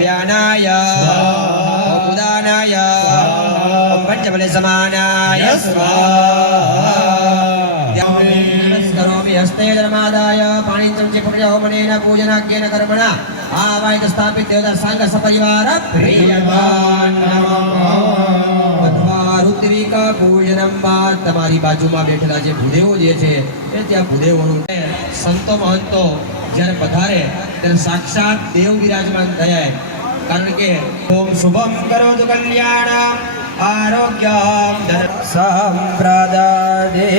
વ્યાનાય સ્વાહા. ઓમ ઉદાનાય પંચબલે સમાનાય નમસ્કરોમિ હસ્તે ધર્માદાય પાણી ચમચે પકડ્યા હોમનેન પૂજનાજ્ઞેન કર્મણા આવાય સ્થાપિત દેવતા સાંગ સપરિવાર પ્રિયમાન બાદ તમારી બાજુમાં બેઠેલા જે ભૂદેવો જે છે એ ત્યાં ભૂદેવોનું સંતો મહંતો જ્યારે પધારે સાક્ષાત દેવ વિરાજમાન થયા કારણ કે ઓમ શુભમ કરો તો કલ્યાણ આરોગ્ય સંપ્રદાદે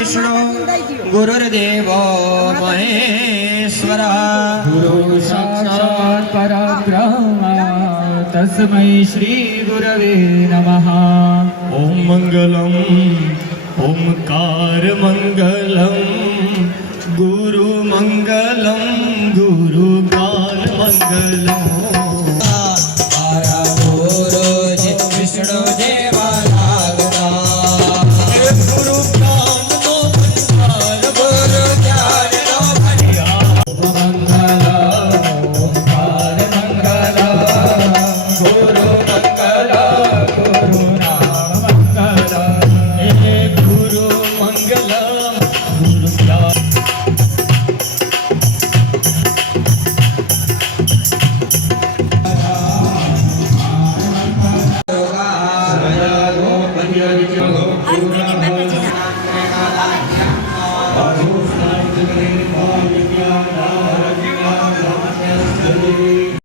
વિષ્ણુ ગુરુર્દેવો મહેશ્વર. ગુરુ સાક્ષાત પરબ્રહ્મ. તસ્મૈ શ્રી ગુરવે નમઃ. ઓમ મંગલમ. ઓમકાર મંગલમ ગુરુ मङ्गलं गुरुवा मङ्गलम् Our host, I declare, all the